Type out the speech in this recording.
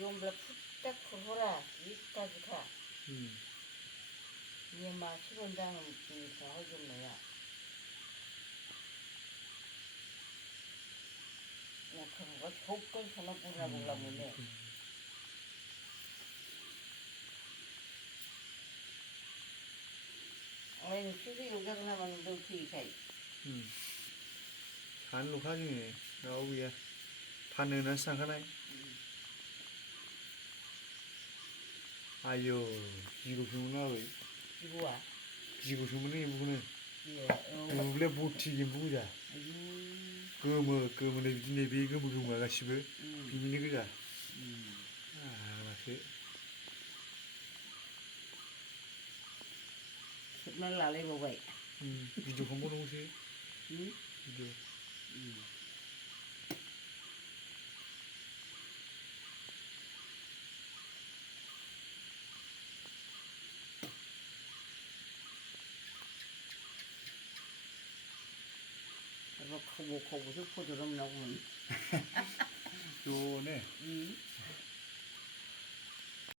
지원불라 푹딱 풀어라. 이까지 가. 이게 막 시원당은 더 하겠네요. 그런 거 조건 하나 보려면 해. 아니, 수수 여기서 나면 너 어떻게 가? 간 lúc khác như này đó bây phan nữa nó sang cái này 아유 이거 그거나 왜 이거야. 이거 그거는 이거는 예. 원래 보티기 뭐야 그뭐 내 비디네 비가 뭐 그거 가시고 비니네 그가 아 맞지 정말 날래 보고. 비디오 한번 오세요 비디오 이거 거기서 포도름 나오면. 요네